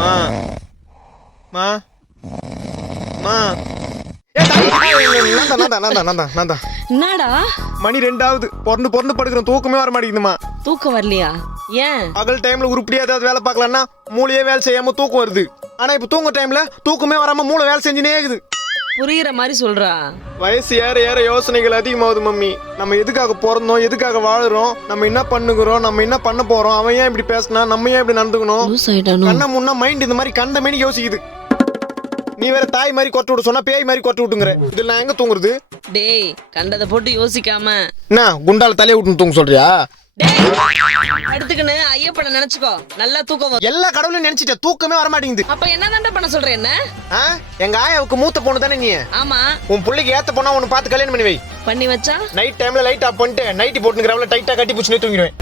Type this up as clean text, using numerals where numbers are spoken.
மா மா மா என்னடா மணி 2 பொறந்து படுக்கிறோம், தூக்கமே வர மாட்டேங்குதுமா. தூக்கம் வரலையா? ஏன்? பகல் டைம்ல உருப்படியா ஏதாவது வேலை பார்க்கலாம்னா மூளையே வேலை செய்யாம தூக்கம் வருது. ஆனா இப்ப தூங்க டைம்ல தூக்கமே வராம மூளை வேலை செஞ்சுனே இருக்குது. புரியுற மாதிரி சொல்றா. வயசு ஏற ஏற யோசனைகள் அதிகமாகுது மம்மி. நம்ம எதுக்காக பிறந்தோம், எதுக்காக வாழுறோம், நம்ம என்ன பண்ணுகிறோம், நம்ம என்ன பண்ண போறோம், அவன் ஏன் இப்படி பேசினா, நம்ம ஏன் இப்படி நடந்துக்கணும், கண்ண முன்னா மைண்ட் இந்த மாதிரி கண்ட மேனி யோசிக்குது. நீ வேற தாய் மாதிரி கொட்டு விட்டு சொன்னா பேய் மாதிரி கொட்டு விட்டுங்கிற. இதுல நான் எங்க தூங்குறது? டேய், கண்டதை போட்டு யோசிக்காம என்ன குண்டால தலையை விட்டு தூங்க சொல்றியா? அடுத்துக்குன்னு ஐயப்பனை நினைச்சுக்கோ, நல்லா தூக்கம் வரும். எல்லா கடவுளையும் நினைச்சிட்ட, தூக்கமே வர மாட்டேங்குது. அப்ப என்ன பண்ண சொல்ற? என்ன எங்க ஆயாவுக்கு மூத்த பொண்ணு தானே நீ? ஆமா. உன் பிள்ளைக்கு ஏத்த பொண்ணா ஒன்னு பார்த்து கல்யாணம் பண்ணி வை. பண்ணி வச்சா நைட் டைம்ல லைட் ஆஃப் பண்ணிட்டு நைட்டி போட்டுக்கிறவள டைட்டா கட்டி புடிச்சுனே தூங்கிடுவேன்.